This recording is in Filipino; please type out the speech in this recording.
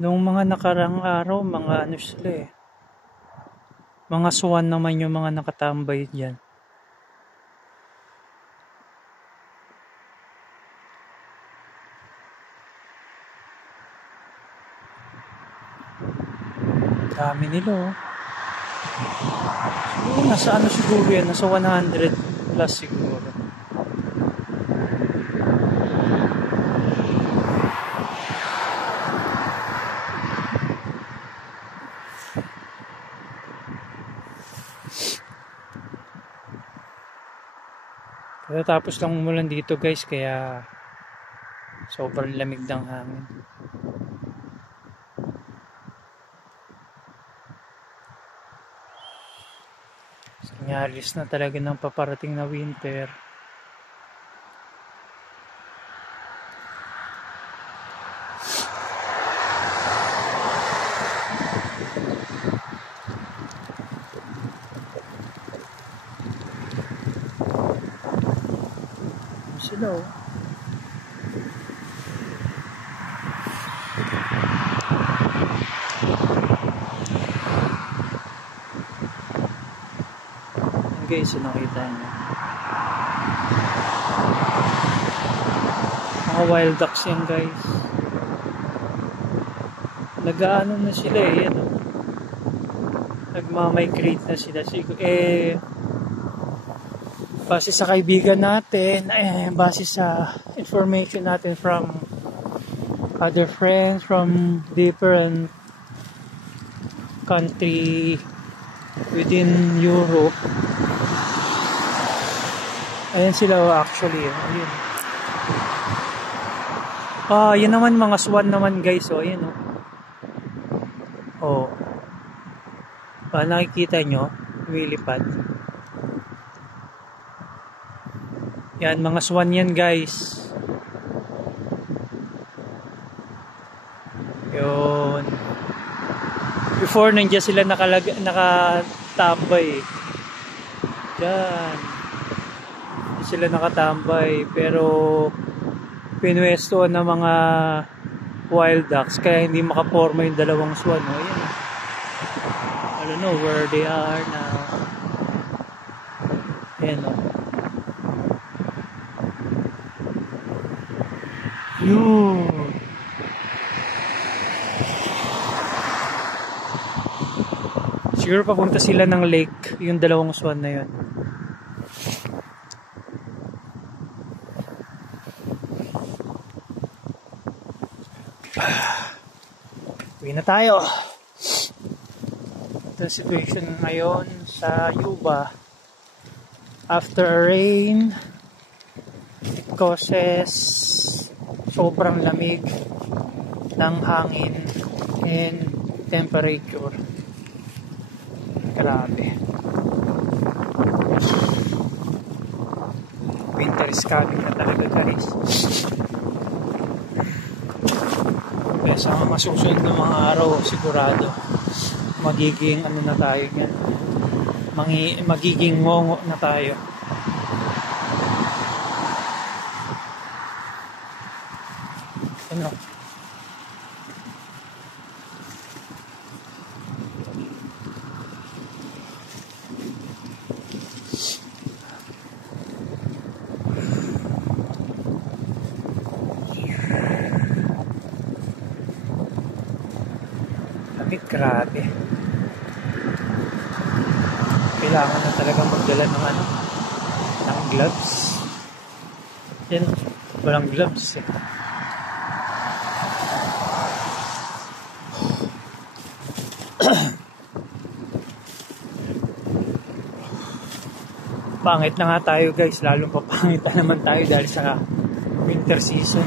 Noong mga nakarang araw, mga ano sila eh. Mga swan naman yung mga nakatambay dyan. Dami nila oh. Siguro nasa ano siguro yan, nasa 100 plus siguro. Tapos lang umulan dito guys, kaya sobrang lamig ng hangin. Sinyalis na talaga ng paparating na winter. Sila oh. Guys, so nakita nyo mga wild ducks yan guys. Nag-ano na sila eh, ano? Nagmamigrate na sila. Base sa kaibigan natin, base sa information natin from other friends from different country within Europe. Ayan sila actually. Ayun. Yan naman mga swan naman guys. Oh, ayan oh. Oh. Nakikita nyo? Lumilipad. Yan, mga swan yan guys. Yun. Before nandiyan sila nakatambay. Yan. Sila nakatambay pero pinwestuhan ng mga wild ducks kaya hindi makaporma yung dalawang swan. Oh, yan. I don't know where they are now. Ayan o. Yun. Siguro papunta sila ng lake yung dalawang swan na yun. Uwi na tayo. Ito ang situation ngayon sa Yuba. After a rain, it causes sobrang lamig ng hangin and temperature. Grabe. Winter is coming na talaga guys. Kaya sa mga susunod na mga araw, sigurado magiging ano na tayo yan, magiging ngongo na tayo. Ano? Grabe. Kailangan na talaga magdala ng ng gloves. Yan, walang gloves eh. Pangit na nga tayo guys, lalong papangit na naman tayo dahil sa winter season.